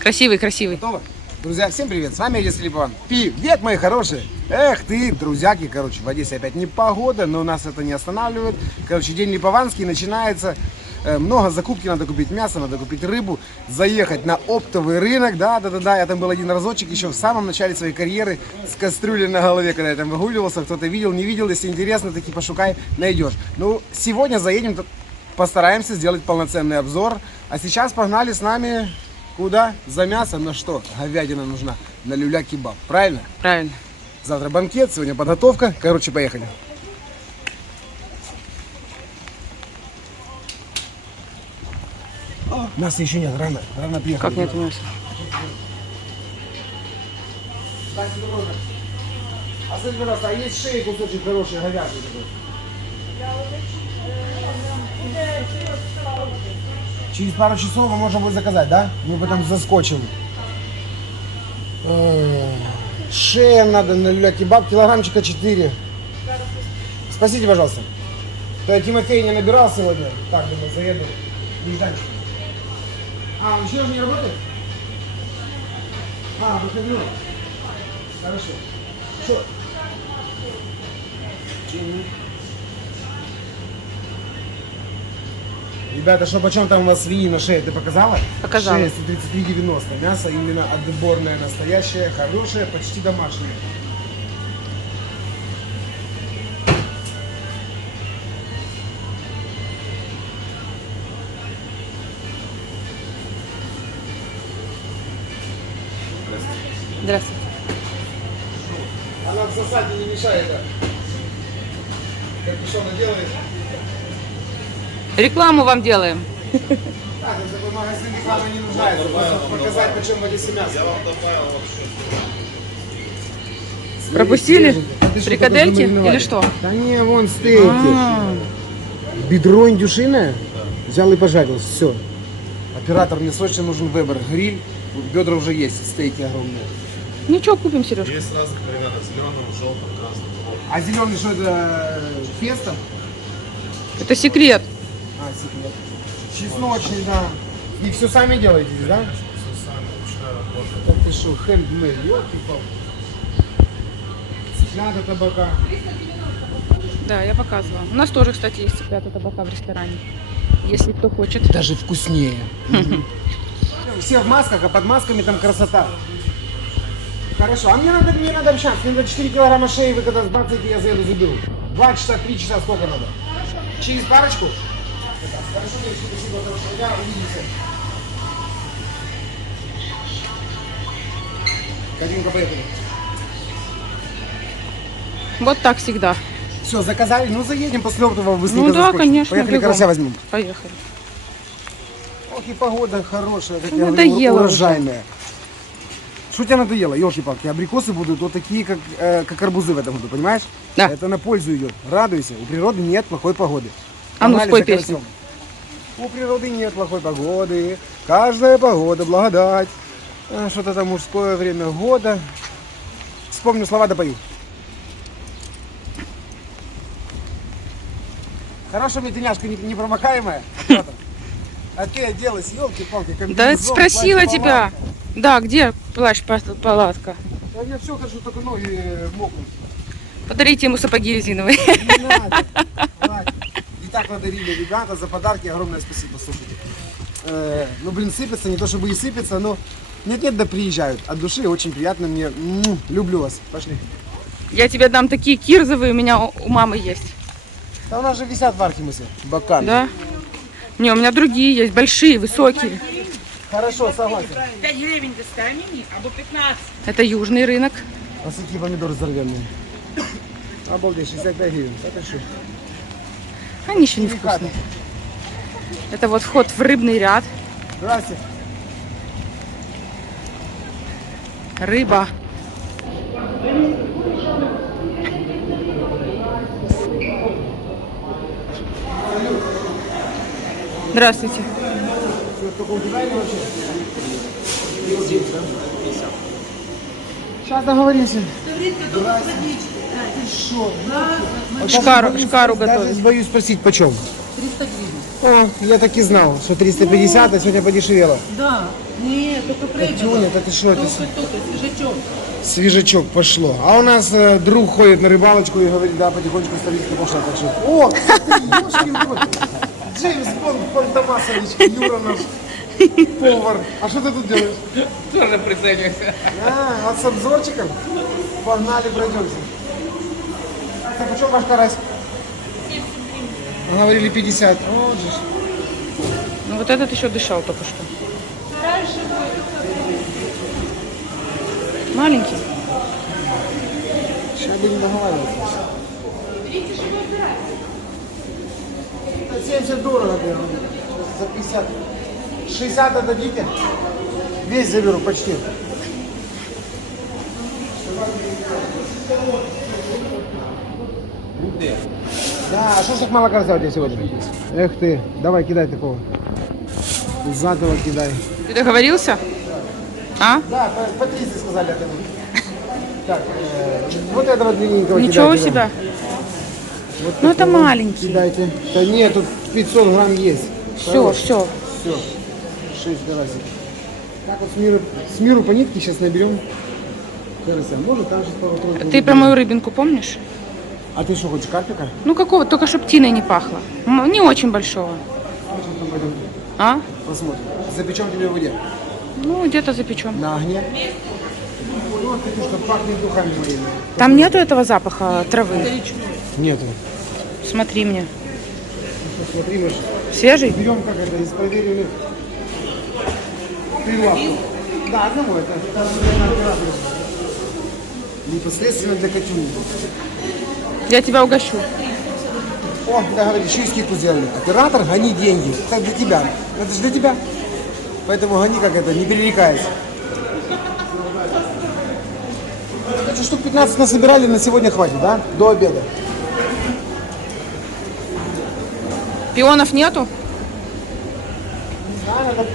Красивый, красивый. Готово? Друзья, всем привет, с вами Илья Филиппов. Привет, мои хорошие. Эх ты, друзьяки, короче, в Одессе опять непогода, но нас это не останавливает. Короче, день Липованский начинается. Много закупки, надо купить мясо, надо купить рыбу, заехать на оптовый рынок, да, я там был один разочек еще в самом начале своей карьеры с кастрюлей на голове, когда я там выгуливался, кто-то видел, не видел, если интересно, таки пошукай, найдешь. Ну, сегодня заедем, постараемся сделать полноценный обзор, а сейчас погнали с нами куда? За мясом, на что? Говядина нужна, на люля-кебаб, правильно? Правильно. Завтра банкет, сегодня подготовка, короче, поехали. Мяса еще нет, рано приехали. Как нет мяса? А скажите, пожалуйста, а есть шеи кусочек хороший, говяжий такой? Через пару часов мы можем будет заказать, да? Мы потом заскочим. Шея надо на люля-кебаб, килограммчика 4. Спасите, пожалуйста. То я Тимофей не набирал сегодня. Так, думаю, заеду. Нежданчик. А, он еще не работает? А, выходной. Хорошо. Что? Ребята, что почем там у вас свинина, шея, ты показала? Показала. Шея 133,90. Мясо именно отборное, настоящее, хорошее, почти домашнее. Здравствуйте. Она всосать не мешает, да? Как что она делает? Рекламу вам делаем. Так, такой магазин рекламы не нуждается. Просто показать, почем в Одессе мясо. Я вам добавил вообще. Пропустили? Фрикадельки или что? Да не, вон стейки. Бедро индюшиное. Взял и пожарил. Все. Оператор, мне срочно нужен выбор. Гриль. Бедра уже есть. Стейки огромные. Ничего, купим, Сережка. Есть разных вариантов, зеленым, желтым, красным. А зеленый что это? Песто? Это секрет. А, секрет. Чесночный, да. И все сами делаете, да? Все сами, ручная работа. Так ты что, хендмейд, ёлки-палки. Цыплята табака. Да, я показывала. У нас тоже, кстати, есть цыплята табака в ресторане. Если кто хочет. Даже вкуснее. Все в масках, а под масками там красота. Хорошо, а мне надо общаться. Мне надо 4 килограмма шеи, вы когда сбацаете, я заеду заберу. 2 часа, 3 часа, сколько надо? Через парочку? Хорошо, спасибо, хорошего дня, увидимся. Катюнька, поехали. Вот так всегда. Все, заказали, ну заедем после оптового быстренько. Ну да, заскочим. конечно. Поехали, бегом. карася возьмем. Поехали. Ох, и погода хорошая, как Ну, я говорю, надоело урожайная. Что тебе надоело? Елки-палки, абрикосы будут вот такие, как арбузы в этом году, понимаешь? Да. Это на пользу идет. Радуйся, у природы нет плохой погоды. А ну, Погнали спой за песню. карасем. У природы нет плохой погоды, каждая погода благодать. Что-то там мужское время года. Вспомню слова, допою. Хорошо, мне тельняшка непромокаемая. А ты оделась, елки-палки, Да, комбинезон, спросила платье, тебя. палатка. Да, где плащ-палатка? Да я все хожу, только ноги мокнут. Подарите ему сапоги резиновые. Не надо. Хватит. И так надарили ребята за подарки. Огромное спасибо, слушайте. Ну, блин, сыпется, не то чтобы и сыпется, но нет-нет, да приезжают. От души очень приятно мне. Люблю вас. Пошли. Я тебе дам такие кирзовые, у меня у мамы есть. Да у нас же висят в Архимусе боками. Да? Не, у меня другие есть, большие, высокие. Хорошо, согласен. 5 гривень дасте мені або 15. Это южный рынок. А какие помидоры здоровенные. Обалдеть, 65 гривен. Это что? Они еще не вкусные. Это вот вход в рыбный ряд. Здрасте. Рыба. Здравствуйте. Что, только у тебя или вообще? Сейчас договоримся. Что? Шкару готовят. Даже боюсь спросить, почем? 300 гривен. О, я так и знал, что 350, а сегодня подешевело. Да. Нет, только прыгай. Катюня, это ты что, это Только, свежачок. свежачок пошло. А у нас друг ходит на рыбалочку и говорит, да, потихонечку столичка пошла. Так что, о, ты, ёшкин кот. Джеймс Бонд Фантомасович, Юра наш повар. А что ты тут делаешь? Тоже прицелился. А с обзорчиком? Погнали, пройдемся. Так, а что ваш карась? Говорили 50. Вот же ж. Ну вот этот еще дышал только что. Маленький. Сейчас будем договариваться. 70 дорого, наверное. За 50. 60 отдадите? Весь заберу, почти. Да, а что ж так мало карася у тебя сегодня? Эх ты, давай кидай такого. Задного кидай. Ты договорился? А? Да, по 300 сказали это. Так, вот этого длинненького Ничего кидайте, да. себе. Ну это такого маленький. Кидайте. Да нет, тут 500 грамм есть. Все, все. Все. 6 карасиков. Так вот с миру по нитке сейчас наберем карася. Может там сейчас пару-тройку. Ты про мою рыбинку помнишь? А ты что, хочешь карпика? Ну какого? Только чтоб птиной не пахло. Не очень большого. Сейчас там пойдем А? посмотрим. Запечем тебе в воде. Ну где-то запечем. На огне. Ну, вот ты что, пахнет духами моими. Там нету этого запаха травы. Нету. Смотри мне. Смотри, мы же Свежий? берем как это из проверенных прилавков. Да, одного это наверное, оператору. Непосредственно для Катюни. Я тебя угощу. О, да, говорит, еще и скидку сделали. Оператор, гони деньги. Это для тебя. Это же для тебя. Поэтому гони как это, не перерекаясь. Короче, штук 15 насобирали, на сегодня хватит, да? До обеда. Пионов нету? Да, надо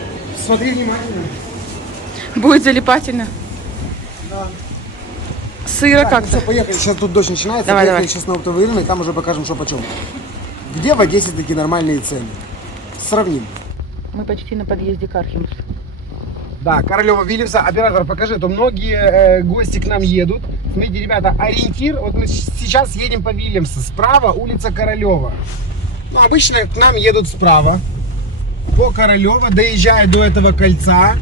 смотри внимательно. Будет залипательно. Сыро Так, как-то. ну все, поехали. Сейчас тут дождь начинается. Давай, Поехали давай. сейчас на оптовый рынок, там уже покажем, что почем. Где в Одессе такие нормальные цены? Сравним. Мы почти на подъезде к Архимусу. Да, Королева Вильямса. Оператор, покажи, то многие гости к нам едут. Смотрите, ребята, ориентир. Вот мы сейчас едем по Вильямсу. Справа улица Королева. Ну, обычно к нам едут справа. По Королева, доезжая до этого кольца.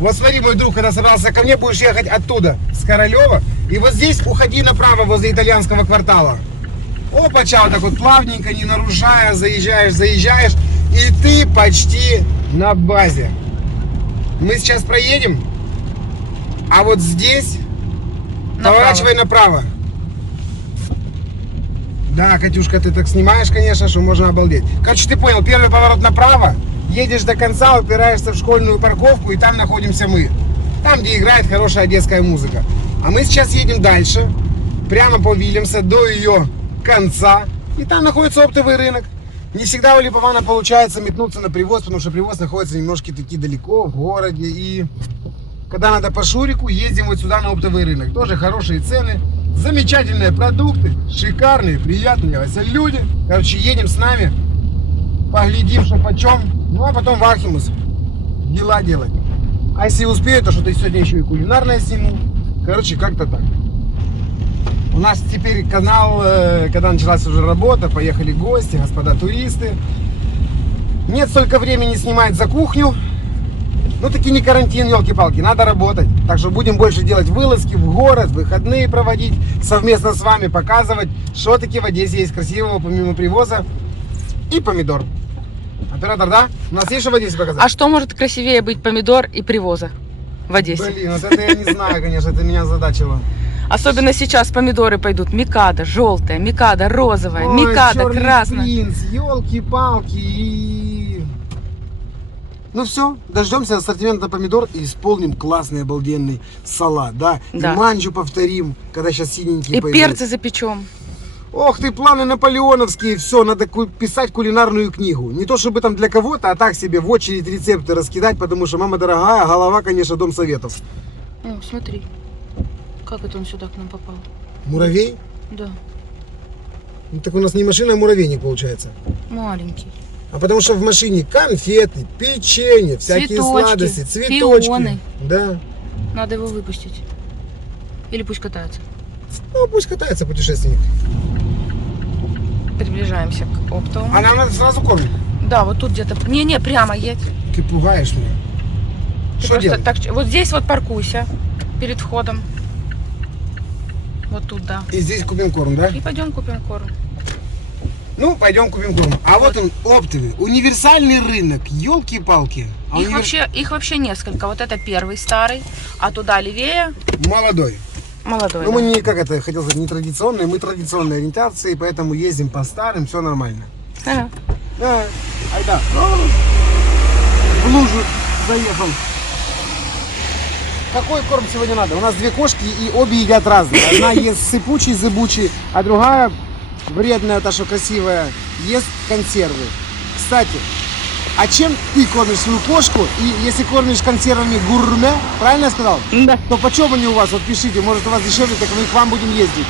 Вот смотри, мой друг, когда собрался ко мне, будешь ехать оттуда, с Королева. И вот здесь уходи направо, возле итальянского квартала. Опача, вот так вот плавненько, не нарушая, заезжаешь. И ты почти на базе. Мы сейчас проедем. А вот здесь поворачивай направо. Да, Катюшка, ты так снимаешь, конечно, что можно обалдеть. Короче, ты понял, первый поворот направо. Едешь до конца, упираешься в школьную парковку, и там находимся мы. Там, где играет хорошая одесская музыка. А мы сейчас едем дальше, прямо по Вильямса, до ее конца. И там находится оптовый рынок. Не всегда у Липована получается метнуться на привоз, потому что привоз находится немножко таки далеко, в городе. И когда надо по Шурику, ездим вот сюда на оптовый рынок. Тоже хорошие цены, замечательные продукты, шикарные, приятные люди. Короче, едем с нами, поглядим, что почем. Ну, а потом в Архимус дела делать. А если успею, то что-то сегодня еще и кулинарное сниму. Короче, как-то так. У нас теперь канал, когда началась уже работа, поехали гости, господа туристы. Нет столько времени снимать за кухню. Ну, таки не карантин, елки-палки, надо работать. Так что будем больше делать вылазки в город, выходные проводить, совместно с вами показывать, что таки в Одессе есть красивого, помимо привоза, и помидор. Оператор, да? У нас есть что в Одессе показать? А что может красивее быть помидор и привоза в Одессе? Блин, вот это я не знаю, конечно, это меня озадачило. Особенно сейчас помидоры пойдут. Микада желтая, микада розовая, Ой, микада Черный красная. принц, елки-палки. Ну все, дождемся ассортимента помидор и исполним классный, обалденный салат, да? Да. И манджу повторим, когда сейчас синенькие И пойдут. перцы запечем. Ох ты, планы наполеоновские, все, надо писать кулинарную книгу. Не то чтобы там для кого-то, а так себе в очередь рецепты раскидать, потому что, мама дорогая, голова, конечно, дом советов. О, смотри, как это он сюда к нам попал. Муравей? Да, Ну так у нас не машина, а муравейник получается. маленький. А потому что в машине конфеты, печенье, всякие Цветочки, сладости, цветочки. пионы. Да. Надо его выпустить. Или пусть катается. Ну, пусть катается путешественник. Приближаемся к оптовому. А нам надо сразу кормить. Да, вот тут где-то. Не, прямо едь. Ты пугаешь меня. Ты Что просто делать? так, вот здесь вот паркуйся перед входом. Вот тут, да. И здесь купим корм, да? И пойдем купим корм. Ну, пойдем купим корм. А вот он, оптовый, универсальный рынок. Елки-палки. А Их вообще несколько. Вот это первый старый, а туда левее молодой. молодой. Ну, да. мы не, как это, хотел сказать, не традиционные, мы традиционной ориентации, поэтому ездим по старым, все нормально. Ага. Да, айда. В лужу заехал. Какой корм сегодня надо? У нас две кошки и обе едят разные. Одна ест сыпучий, зыбучий, а другая, вредная, та, что красивая, ест консервы. Кстати, а чем ты кормишь свою кошку? И если кормишь консервами гурме, правильно я сказал? Да. То почем они у вас? Вот пишите, может у вас дешевле, так мы к вам будем ездить.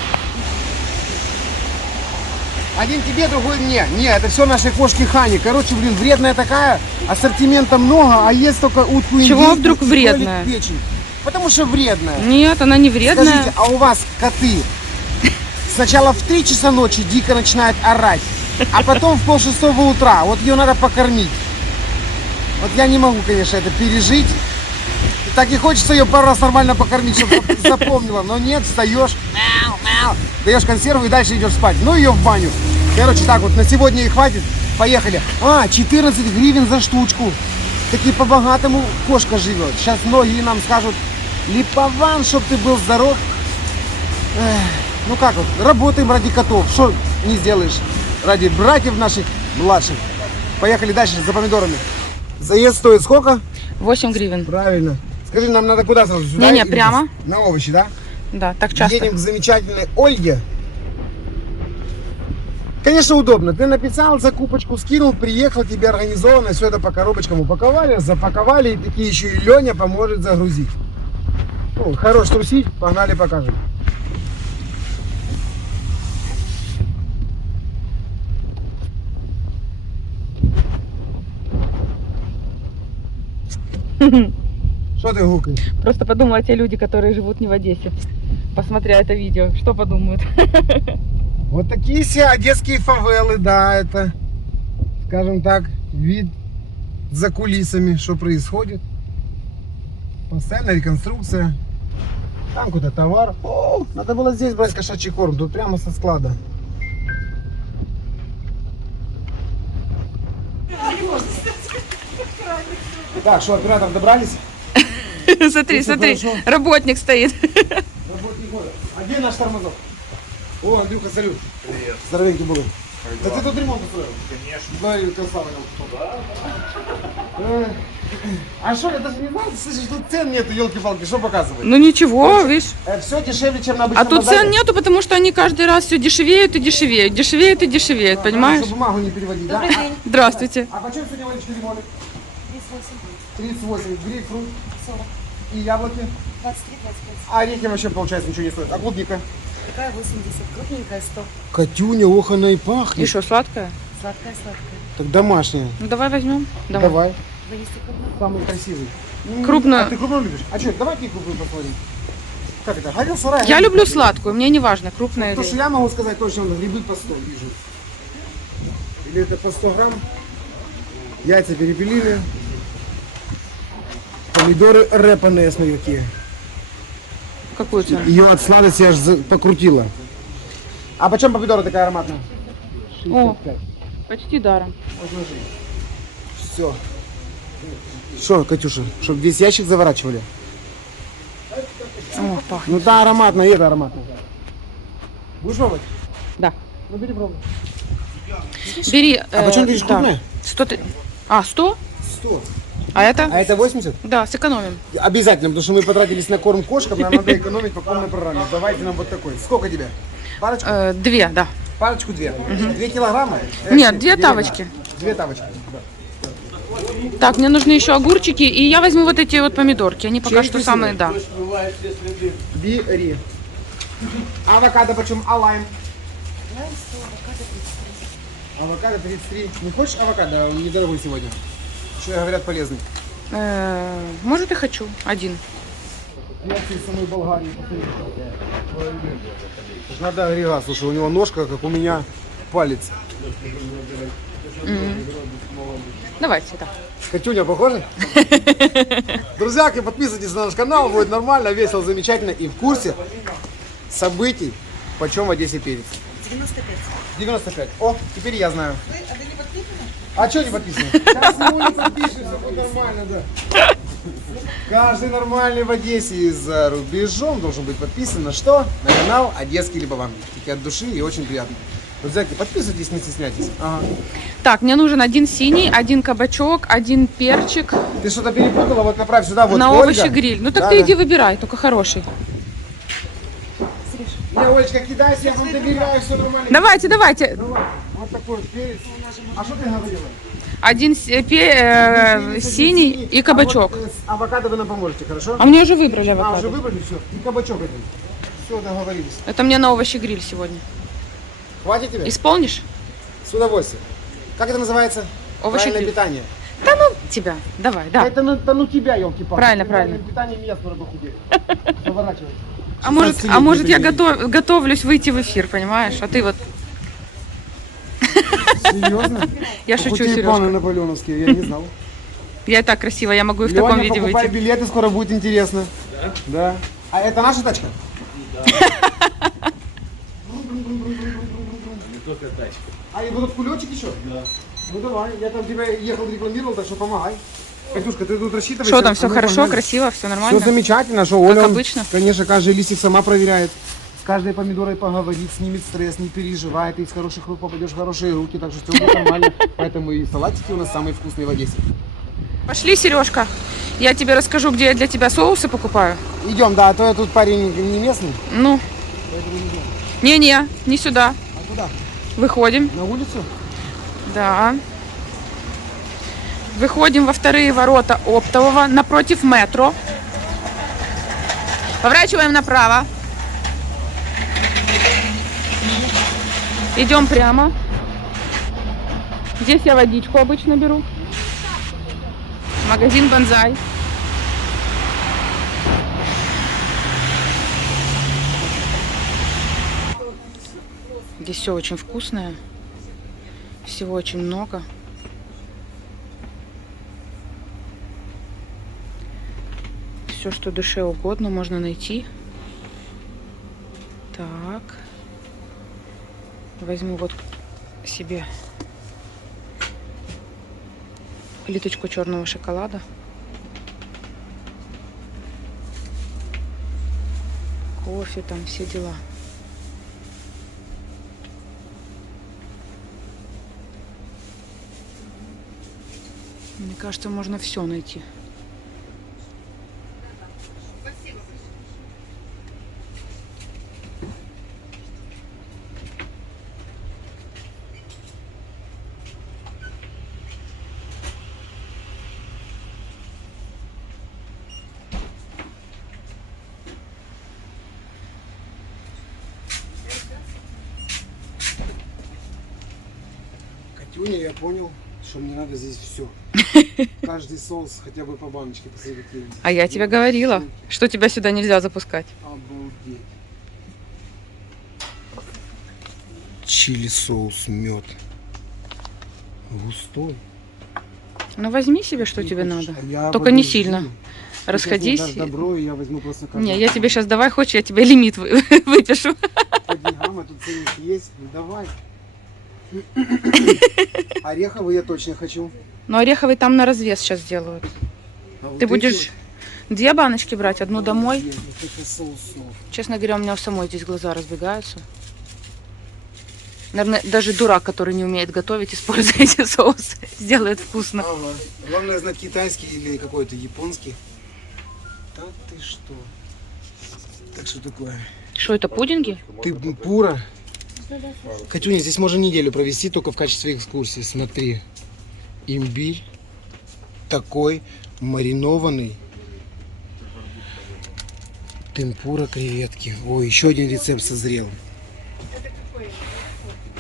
Один тебе, другой мне. Не, это все наши кошки Хани. Короче, блин, вредная такая, ассортимента много, а есть только утку Чего индейку вдруг и вредная? кролик печень. Потому что вредная. Нет, она не вредная. Скажите, а у вас коты сначала в 3 часа ночи дико начинают орать, а потом в 5:30 утра. Вот ее надо покормить. Вот я не могу, конечно, это пережить. И так и хочется ее пару раз нормально покормить, чтобы запомнила. Но нет, встаешь, мяу, мяу, даешь консерву и дальше идешь спать. Ну ее в баню. Короче, так вот, на сегодня и хватит. Поехали. 14 гривен за штучку. Таки по-богатому кошка живет. Сейчас многие нам скажут, Липован, чтоб ты был здоров. Эх, ну как вот, работаем ради котов. Что не сделаешь ради братьев наших младших. Поехали дальше за помидорами. Заезд стоит сколько? 8 гривен. Правильно. Скажи, нам надо куда сразу? Сюда Не-не, или прямо. На овощи, да? Да, так часто. Едем к замечательной Ольге. Конечно, удобно. Ты написал, закупочку скинул, приехал, тебе организовано, все это по коробочкам упаковали, запаковали, и такие еще и Леня поможет загрузить. Ну, хорош трусить, погнали покажем. Что ты гукаешь? Просто подумала те люди, которые живут не в Одессе, посмотря это видео. Что подумают? Вот такие все одесские фавелы, да, это, скажем так, вид за кулисами, что происходит. Постоянная реконструкция. Там куда товар. О, надо было здесь брать кошачий корм, тут прямо со склада. Так, что, оператор, добрались? Смотри, Всё смотри, хорошо. работник стоит. Работник года. А где наш тормозок? О, Андрюха, салют. Привет. Здоровенький был. Да ты тут ремонт устроил? Конечно. Да, и красавый. А что, я даже не знал, слышишь, тут цен нету, елки-палки, что показывает? Ну ничего, видишь. Все дешевле, чем на обычном А тут базаре. цен нету, потому что они каждый раз все дешевеют и дешевеют, дешевеют и дешевеют, понимаешь? Чтобы бумагу не переводить, да? Здравствуйте. А почем сегодня Олечка лимоны? 38. Грейпфрут? 40. И яблоки? 23-25. А орехи вообще, получается, ничего не стоят. А клубника? Такая 80, крупненькая 100. Катюня, ох, она и И пахнет. что, сладкая? Сладкая-сладкая. Так домашняя. Ну давай возьмем. Давай. Вы есть и крупная? Самый красивый. Крупную. А ты крупную любишь? А что, давайте и крупную посмотрим. Как это? Горел сарай. Я горел люблю сарай. сладкую, мне не важно, крупная То, что или... я могу сказать точно, грибы по 100 вижу. Или это по 100 грамм. Яйца перепелили. Помидоры рэпаные, смотри, какие. Какую цену? Ее от сладости аж покрутила. А почем помидоры такая ароматная? О, почти даром. Все. Что, Катюша, чтобы весь ящик заворачивали? О, пахнет. Ну да, ароматная, и это ароматная. Будешь пробовать? Да. Ну бери пробуй. Бери. А почем ты говоришь, крупная? 100. А, 100? 100. А это? А это 80? Да, сэкономим. Обязательно, потому что мы потратились на корм кошкам, нам надо экономить по полной программе. Давайте нам вот такой. Сколько тебе? Парочку? 2, да. Парочку 2. 2 килограмма? Нет, 2 тавочки. 2 тавочки. Так, мне нужны еще огурчики, и я возьму вот эти вот помидорки. Они пока Черри что апельсины. самые, да. Бери. Авокадо почем? А лайм? Авокадо 33. Не хочешь авокадо? Он недорогой сегодня. Что говорят, полезный. Может, и хочу. Один. Я из самой Болгарии. Надо агрегат. Слушай, у него ножка, как у меня палец. Давайте, да. Катюня, похоже? Друзья, подписывайтесь на наш канал. Будет нормально, весело, замечательно. И в курсе событий, почем в Одессе перец. 95. 95. О, теперь я знаю. А что не подписано? Сейчас не подпишемся, будет нормально, да. Каждый нормальный в Одессе и за рубежом должен быть подписан на что? На канал Одесский Либован. Таки от души и очень приятно. Друзья, подписывайтесь, не стесняйтесь. Ага. Так, мне нужен один синий, один кабачок, один перчик. Ты что-то перепутала, вот направь сюда, вот на Ольга. овощи-гриль. Ну так Да, ты да. иди выбирай, только хороший. Не, Олечка, кидайся, я вам доверяю, все нормально. Давайте, давайте. Давай, вот такой вот перец. А что ты говорила? Один синий и кабачок. А вот, с авокадо вы нам поможете, хорошо? А мне уже выбрали А, уже авокадо. выбрали все? И кабачок один. Все, договорились. Это мне на овощи-гриль сегодня. Хватит тебе? Исполнишь? С удовольствием. Как это называется? Овощи-гриль. Правильное питание. Да ну тебя. Давай, да. Это ну тебя, елки-палки. Правильно, правильно. Питание меня скоро похудеет. Поворачивай. А может 16 лет я не готовлюсь выйти в эфир, понимаешь? А ты вот... Серьезно? Я шучу, Похудеют паны Сережка. наполеоновские, я не знал. Я и так красиво, я могу и в таком Леня, виде покупай выйти. билеты, скоро будет интересно. Да? Да. А это наша тачка? Не только тачка. А и будут кулечек еще? Да. Ну давай, я там тебя ехал, рекламировал, так что помогай. Катюшка, ты тут рассчитываешь? Что там, А все мы хорошо, погнали. красиво, все Все нормально? замечательно, что Оля, обычно. конечно, каждый листик сама проверяет. С каждой помидорой поговорит, снимет стресс, не переживай, ты из хороших рук попадешь в хорошие руки, так что все будет нормально. Поэтому и салатики у нас самые вкусные в Одессе. Пошли, Сережка. Я тебе расскажу, где я для тебя соусы покупаю. Идем, да, а то я тут парень не местный, Ну, поэтому не идем. не-не, не сюда. А куда? Выходим. На улицу? Да. Выходим во вторые ворота оптового напротив метро. Поворачиваем направо. Идем прямо. Здесь я водичку обычно беру. Магазин Банзай. Здесь все очень вкусное. Всего очень много. Все, что душе угодно, можно найти. Так. Возьму вот себе плиточку черного шоколада. Кофе, там все дела. Мне кажется, можно все найти. Катюня, я понял, что мне надо здесь все. Каждый соус хотя бы по баночке посмотреть. А я тебе говорила, что тебя сюда нельзя запускать. Обалдеть. Чили соус, мед. Густой. Ну возьми себе, что Не тебе хочешь? надо. А я Только не подожди. сильно. Ты Расходись. сейчас мне дашь добро, и я возьму просто Не, я тебе сейчас давай, хочешь, я тебе лимит выпишу. по деньгам, а тут ценник есть. Ну давай. Ореховый я точно хочу. Но ореховый там на развес сейчас делают. А вот Ты эти будешь 2 баночки брать, одну вот, домой. обалдеть, вот это соусов. Честно говоря, у меня у самой здесь глаза разбегаются. Наверное, даже дурак, который не умеет готовить, используя эти соусы, сделает вкусно. Ага. Главное знать китайский или какой-то японский. Да ты что? Так что такое? Что это, пудинги? Ты пура. Катюня, здесь можно неделю провести только в качестве экскурсии. Смотри. Имбирь. Такой маринованный. Темпура креветки. Ой, еще один рецепт созрел.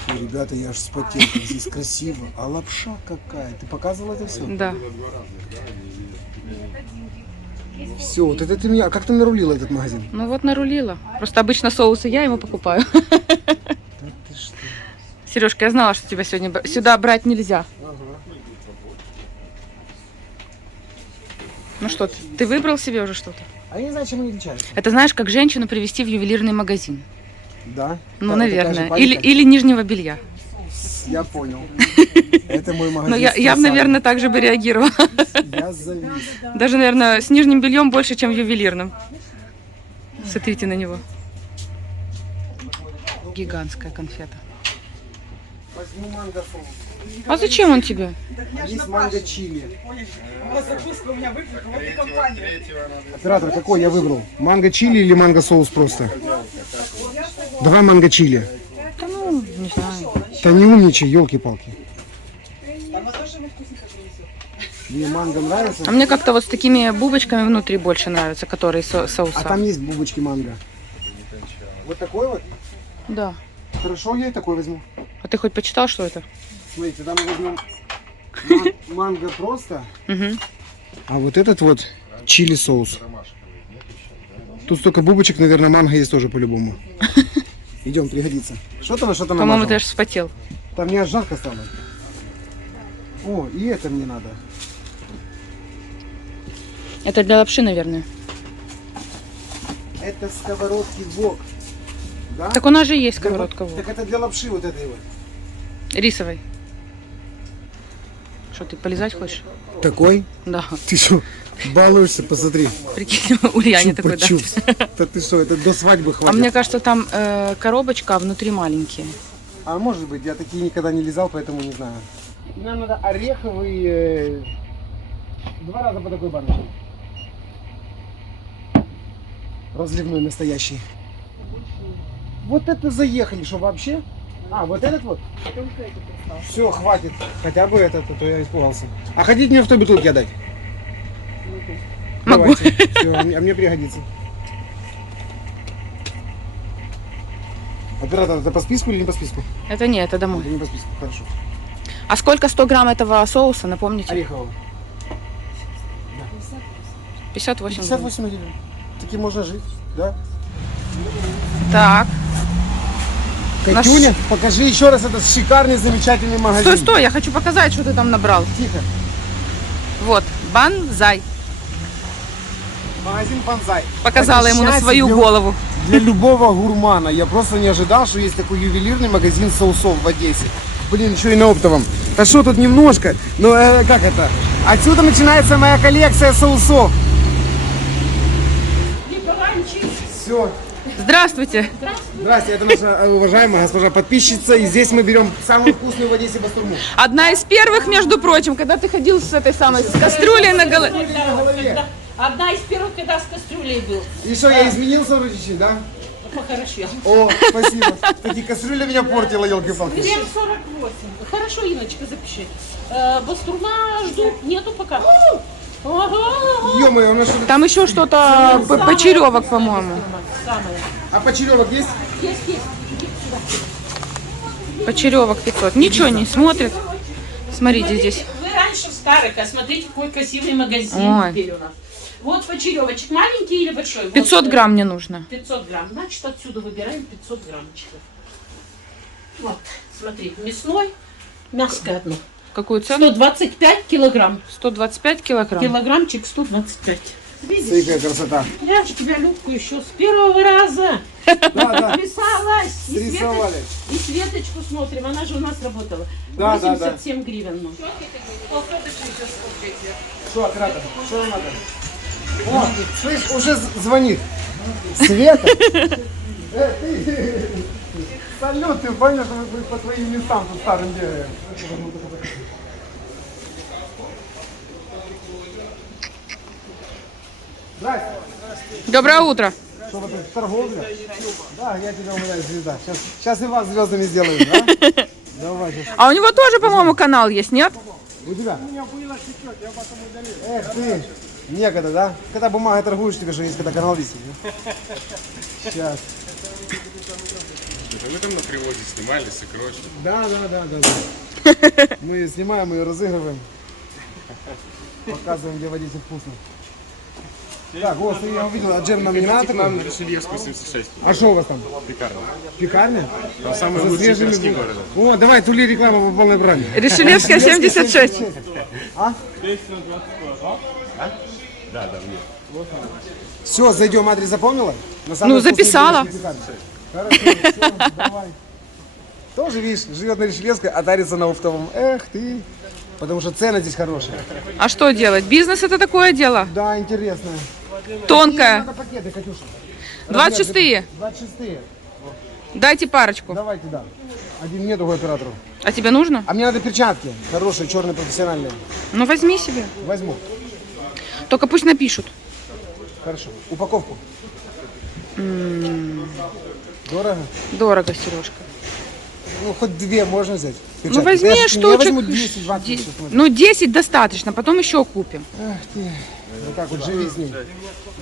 Ой, ребята, я аж вспотел, как здесь красиво. А лапша какая? Ты показывала это все? Да. Все, вот это ты меня... А как ты нарулила этот магазин? Ну вот нарулила. Просто обычно соусы я ему покупаю. Да ты что? Сережка, я знала, что тебя сегодня сюда брать нельзя. Ну что ты выбрал себе уже что-то? А я не знаю, чем они отличаются. Это знаешь, как женщину привести в ювелирный магазин. Да? Ну, Да, наверное. такая же Или нижнего белья. Я понял. Это мой магазин. Но я бы, наверное, так же бы реагировала. Я завис. Даже, наверное, с нижним бельем больше, чем ювелирным. Смотрите на него. Гигантская конфета. Возьму манго соус. А зачем он тебе? Есть манго чили. Оператор, какой я выбрал? Манго чили или манго соус просто? Давай манго чили. Да ну, не знаю. Да не умничай, елки-палки. Мне манго нравится? А мне как-то вот с такими бубочками внутри больше нравятся, которые А соуса. там есть бубочки манго. Вот такой вот? Да. Хорошо, я и такой возьму. А ты хоть почитал, что это? Смотрите, там мы возьмем манго просто, Угу. а вот этот вот чили соус. Тут столько бубочек, наверное, манго есть тоже по-любому. Идем, пригодится. Что-то на что-то По-моему, намазал. ты аж вспотел. Там мне аж жарко стало. О, и это мне надо. Это для лапши, наверное. Это сковородки вок. Да? Так у нас же есть сковородка. Так это для лапши вот этой вот. Рисовой. Что, ты полезать хочешь? Такой? Да. Ты что, балуешься? Посмотри. Прикинь, Ульяне такой, да. Чупа-чупс. Да ты что, это до свадьбы А хватит. мне кажется, там коробочка, а внутри маленькие. А может быть, я такие никогда не лизал, поэтому не знаю. Нам надо ореховый 2 раза по такой баночке. Разливной настоящий. Вот это заехали, что вообще? А, вот этот вот? Все, хватит. Хотя бы этот, а то я испугался. А хотите мне в той бутылке отдать? Могу. Все, а мне пригодится. Оператор, это по списку или не по списку? Это не, это домой. Это не по списку, хорошо. А сколько 100 грамм этого соуса, напомните? Орехового. 58 грамм. 58 гривен. Таким можно жить, да? Так. Катюня, покажи еще раз этот шикарный, замечательный магазин. Стой, стой, я хочу показать, что ты там набрал. Тихо. Вот, банзай. Магазин Банзай. Показала Это ему на счастье свою для- голову. Для любого гурмана. Я просто не ожидал, что есть такой ювелирный магазин соусов в Одессе. Блин, еще и на оптовом. Да что тут немножко? Ну, как это? Отсюда начинается моя коллекция соусов. Все. Здравствуйте. Здравствуйте, это наша уважаемая госпожа подписчица. И здесь мы берем самую вкусную в Одессе бастурму. Одна из первых, между прочим, когда ты ходил с этой самой, с кастрюлей на голове. На голове. Одна из первых, когда с кастрюлей был. И что, я изменился вроде чуть, да? Хорошо. О, спасибо. Кстати, кастрюля меня портила, елки-палки. Крем 48. Хорошо, Иночка, запиши. Бастурма жду, нету пока. Ага. Ё-моё, у нас что-то... Там еще что-то почеревок, по-моему. Самое. А почеревок есть? Есть, есть. Почеревок 500. Ничего не смотрит. Смотрите здесь. Вы раньше в старых, а смотрите, какой красивый магазин Ой. теперь у нас. Вот почеревочек, маленький или большой? 500 Вот, грамм мне нужно. 500 грамм. Значит, отсюда выбираем 500 граммчиков. Вот, смотри, мясной, мяско одно. Какую цену? 125 килограмм. 125 килограмм. Килограммчик 125. Смотри, какая красота. Я же тебя, Любку, еще с первого раза Да, да. писалась. И, Срисовали. и Светочку смотрим, она же у нас работала. Да, да, да. 87 гривен. Ну. Что, оператор? Что вам надо? О, слышь, уже звонит. Света? Ты. Салют, ты понял, что мы по твоим местам тут старым делаем. Здрасте. Доброе утро. Что вы тут, торговля? Да, я тебя умоляю, звезда. Сейчас и вас звездами сделаю, да? Давай, сейчас. А у него тоже, по-моему, канал есть, нет? У тебя? У меня было течет, я потом удалил. Эх ты, некогда, да? Когда бумагой торгуешь, тебе же есть, когда канал висит. Сейчас. Мы там на привозе снимались, и короче. Да. Мы ее снимаем, мы ее разыгрываем. Показываем, где водитель вкусно. Так, вот, я увидел, а джем нам не надо? Нам на Ришельевскую 76. А что у вас там? Пекарня. Пекарня? Там самые За лучшие свежими пирожки булками. города. О, давай, тули рекламу по полной программе. Ришелевская 76. А? Да, нет. Все, зайдем, адрес запомнила? На самой Ну, записала. вкусной пекарне. Хорошо, все, давай. Тоже, видишь, живет на Ришельевской, а тарится на оптовом. Эх ты. Потому что цены здесь хорошие. А что делать? Бизнес это такое дело. Да, интересно. Тонкое. Надо пакеты, Катюша. 26-е. 26-е. Дайте парочку. Давайте, да. Один мне, другой оператору. А тебе нужно? А мне надо перчатки. Хорошие, черные, профессиональные. Ну возьми себе. Возьму. Только пусть напишут. Хорошо. Упаковку. Дорого? Дорого, Сережка. Ну, хоть две можно взять. Ну Перчатки. возьми Я штучек. возьму 10, 20. Де- что смотри. Ну 10 достаточно, потом еще купим. Эх ты. Вот так вот живи с ним.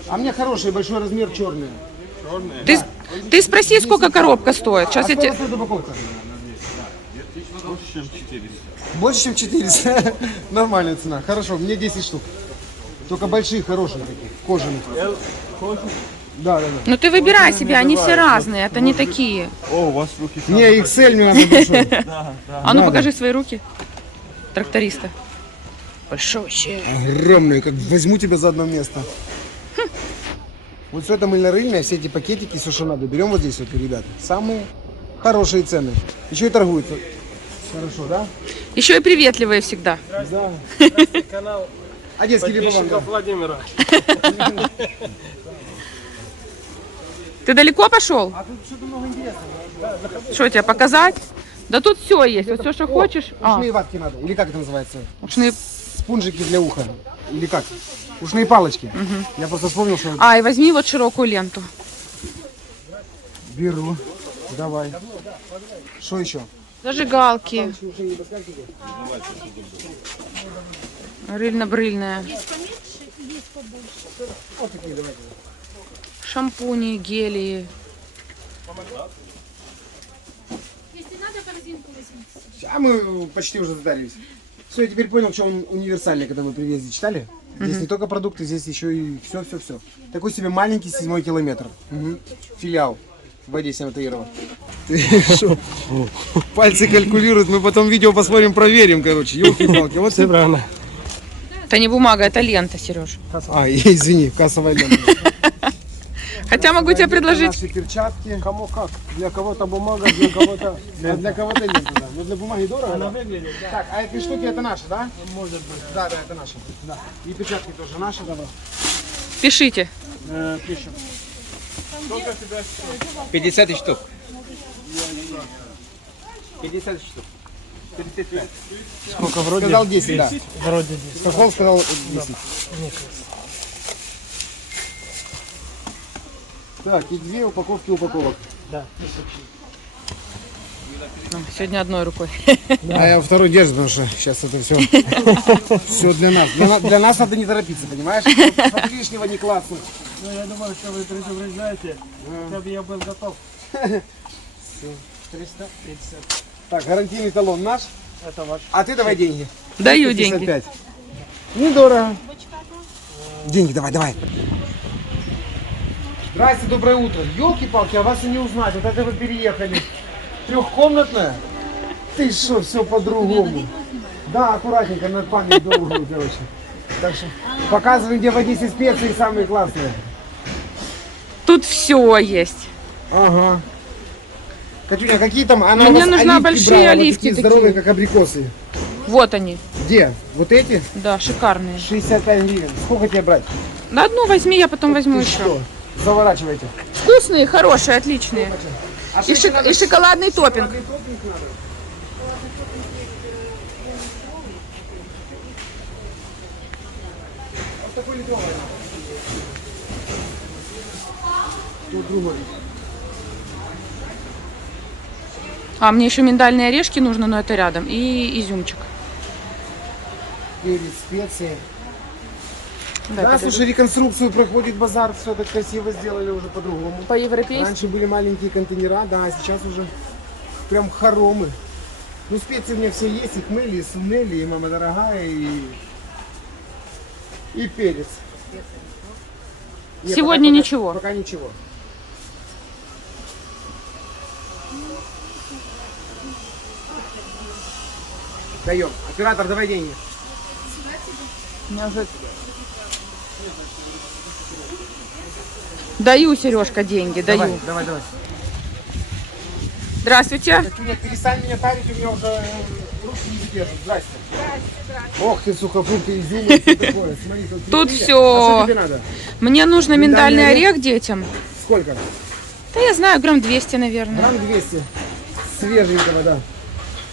А мне хороший, большой размер, черные. Ты спроси, сколько коробка стоит. Сейчас А я сколько тебе... стоит упаковка? Больше, чем 400. Больше, чем 400. Нормальная цена. Хорошо, мне 10 штук. Только больших, хороших таких, кожаных. Да. Ну ты выбирай себе, они все разные, это не такие. О, у вас руки Не, XL мне надо большой. А ну покажи свои руки. Тракториста. Большой вообще. Огромный, как возьму тебя за одно место. Вот все это мыльно-рыльное, все эти пакетики, все, что надо. Берем вот здесь вот, ребята. Самые хорошие цены. Еще и торгуют. Хорошо, да? Еще и приветливые всегда. Да. Одесский Липован. Владимира. Ты далеко пошел? А тут что-то много интересного. Что тебе показать? Да тут все есть, вот все, что хочешь. Ушные ватки надо. Или как это называется? Ушные. Спунжики для уха. Или как? Ушные палочки. Я просто вспомнил, что... И возьми вот широкую ленту. Беру. Давай. Что еще? Зажигалки. Рыльно-брыльная. Вот такие давайте. Шампуни, гели. А мы почти уже затарились. Все, я теперь понял, что он универсальный, когда мы привезли, читали? Здесь не только продукты, здесь еще и все. Такой себе маленький 7-й километр. Филиал в Одессе на Таирова. Пальцы калькулируют, мы потом видео посмотрим, проверим, короче. Ёлки-палки, вот все правильно. Это не бумага, это лента, Сереж. Извини, кассовая лента. Хотя могу тебе предложить. Наши перчатки. Кому как? Для кого-то бумага, для кого-то... А для кого-то нет, да. Но для бумаги дорого, да? Так, а эти штуки это наши, да? Может быть. Да, это наши. Да. И перчатки тоже наши, да? Пишите. Пишем. 50 штук. 50 штук. 35. Сколько вроде? Сказал 10, да. Вроде 10. Сахол сказал 10. Так, и 2 упаковки упаковок. Сегодня одной рукой. А я второй держу, потому что сейчас это все. Все для нас. Для нас надо не торопиться, понимаешь? Чтобы лишнего не класснуть. Ну, я думаю, что вы предупреждаете, чтобы я был готов. 350. Так, гарантийный талон наш. Это ваш. А ты давай деньги. Даю деньги. 55. Недорого. Деньги давай. Здрасте, доброе утро. Ёлки-палки, а вас и не узнать. Вот это вы переехали. Трехкомнатная? Ты что, все по-другому. Да, аккуратненько, на память долгую, короче. Так что показываем, где в Одессе специи самые классные. Тут все есть. Ага. Катюня, какие там? Она Мне у вас нужна оливки большие брала, вот оливки такие здоровые, такие. как абрикосы. Вот они. Где? Вот эти? Да, шикарные. 65 гривен. Сколько тебе брать? На одну возьми, я потом возьму Ты еще. что? Заворачивайте. Вкусные, хорошие, отличные. А И, и шоколадный топпинг. А мне еще миндальные орешки нужно, но это рядом. И изюмчик. Перец, специи. Да, Да, подойду. слушай, реконструкцию проходит базар, все так красиво сделали уже по-другому. По-европейски. Раньше были маленькие контейнера, да, а сейчас уже прям хоромы. Ну, специи у меня все есть, и хмели, и сунели, и мама дорогая, и перец. Не, Сегодня пока- ничего. Пока ничего. Даем. Оператор, давай деньги. Даю, Сережка, деньги, даю. Давай. Здравствуйте. Так, Юля, перестань меня тарить, у меня уже руки не держат. Здрасте. Ох ты, сухофрукты, изюмы, все такое. Смотри, Тут прикинь. всё. А что тебе надо? Мне нужно Миндальный миндальный орех? орех детям. Сколько? Да я знаю, грамм 200, наверное. Грамм 200. Свеженького, да.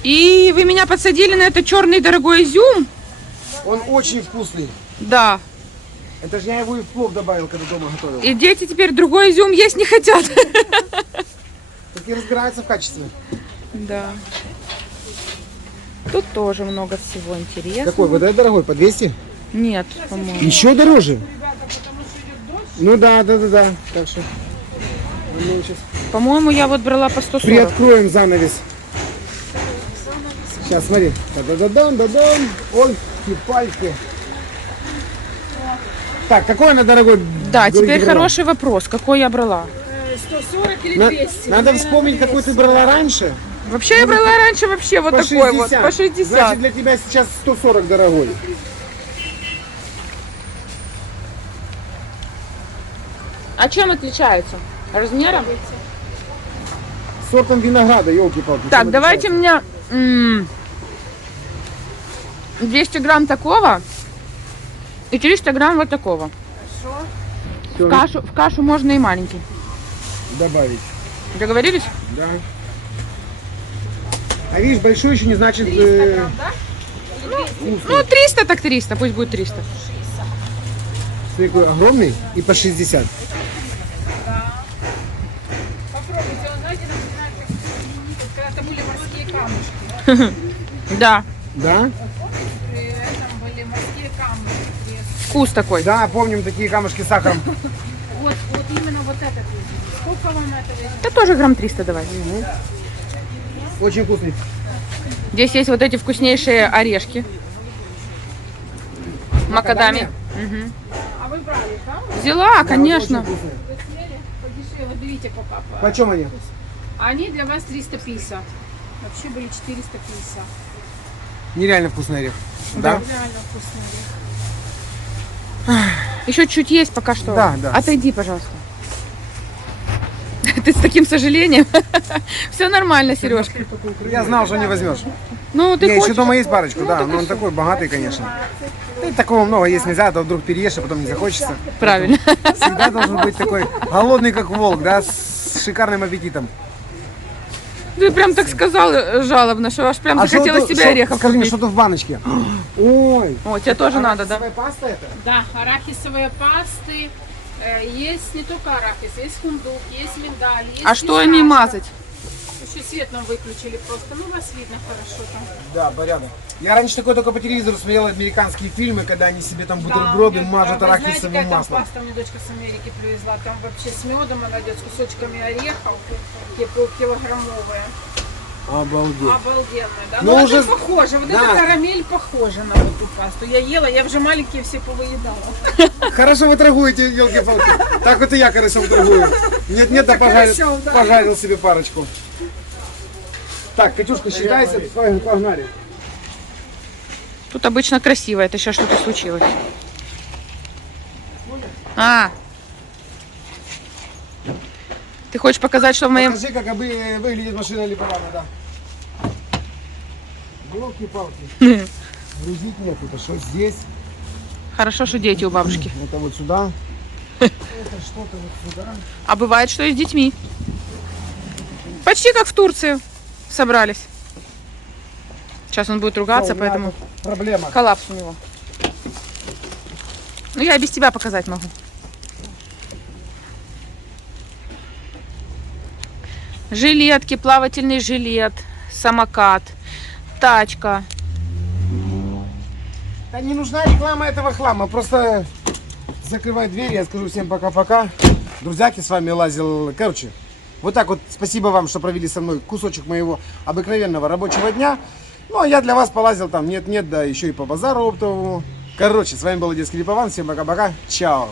И вы меня подсадили на этот черный дорогой изюм? Он очень вкусный. Да. Это же я его и в плов добавил, когда дома готовил. И дети теперь другой изюм есть не хотят. Так и разбирается в качестве. Да. Тут тоже много всего интересного. Какой? Вот этот дорогой, по 200? Нет, по-моему. Еще дороже? Ну да. Так что ну, сейчас По-моему, я вот брала по 140. приоткроем занавес. Сейчас, смотри. Да-да-да-да-да. Ой, пальки. Так, какой она дорогой? Да, говорите, теперь брала? хороший вопрос. Какой я брала? 140 или На- 200? Надо вспомнить, какой ты брала раньше. Вообще я брала раньше вообще вот По такой 60. вот. По 60. Значит, для тебя сейчас 140 дорогой. А чем отличается? Размером? Сортом винограда, елки-палки. Так, давайте мне 200 грамм такого и 300 грамм вот такого. В кашу можно и маленький. добавить. Договорились? Да. А видишь, большой еще не значит... Ну, 300 так 300, пусть будет 300. Такой огромный и по 60. Попробуйте, он, знаете, напоминает, как когда-то были морские камушки. Да, Да? При этом были морские камушки. вкус такой. Да, помним такие камушки с сахаром. Вот именно вот этот. Сколько вам это весит? Это тоже грамм 300 давай. Очень вкусный. Здесь есть вот эти вкуснейшие орешки. Макадами. Мгм. А вы брали, да? Взяла, конечно. Очень вкусный. Вы съели? Подешевле, берите пока. Почем они? Они для вас 350. Вообще были 450. Нереально вкусный орех. Да. Реально вкусные. Еще чуть есть пока что. Да, да. Отойди, пожалуйста. Ты с таким сожалением. Все нормально, Сережка. Я знал, что не возьмешь. Ну, ты Не, еще хочешь? дома есть парочку, Ну, да. так Но и он всё. такой богатый, конечно. И такого много есть нельзя, а то вдруг переешь, а потом не захочется. Правильно. Всегда должен быть такой голодный, как волк, да, с шикарным аппетитом. Ты прям так сказал жалобно, что аж прям захотелось тебе орехов Скажи мне, купить. что-то в баночке. Ой. О, тебе тоже надо, да? Арахисовая паста это? Да, арахисовые пасты. Есть не только арахис, есть фундук, есть миндаль, есть А что ими фисташка. мазать? Еще свет нам выключили просто. Ну, вас видно хорошо там. Да, порядок. Я раньше такое только по телевизору смотрел американские фильмы, когда они себе там бутерброды мажут Вы знаете, арахисовым какая там маслом. паста мне дочка с Америки привезла? Там вообще с медом она идет, с кусочками орехов, такие полкилограммовые. Обалдеть. Обалденная, да? Ну, Ну, уже- это похоже, вот да. эта карамель похожа на эту пасту. Я ела, я уже маленькие все повыедала. Хорошо вы торгуете, елки-палки. Так вот и я хорошо торгую. Нет, а хорошо, да. пожарил себе парочку. Так, Катюшка, считайся, погнали. Тут обычно красиво, это сейчас что-то случилось. А. Ты хочешь показать, что в моем... Покажи, как выглядит машина Липована, да. Елки-палки. Грузить некуда, что здесь, Хорошо, что дети у бабушки. это вот сюда. Это что-то вот сюда. А бывает, что и с детьми. Почти как в Турции собрались. Сейчас он будет ругаться, Всё, у меня поэтому тут проблема. коллапс у него. Ну, я и без тебя показать могу. Жилетки, плавательный жилет, самокат, тачка. Да не нужна реклама этого хлама, просто закрывай дверь, я скажу всем пока-пока. Друзьяки, с вами лазил. Короче, вот так вот, спасибо вам, что провели со мной кусочек моего обыкновенного рабочего дня. Ну, а я для вас полазил там, нет-нет, да еще и по базару оптовому. Короче, с вами был Одесский Липован, всем пока-пока, чао.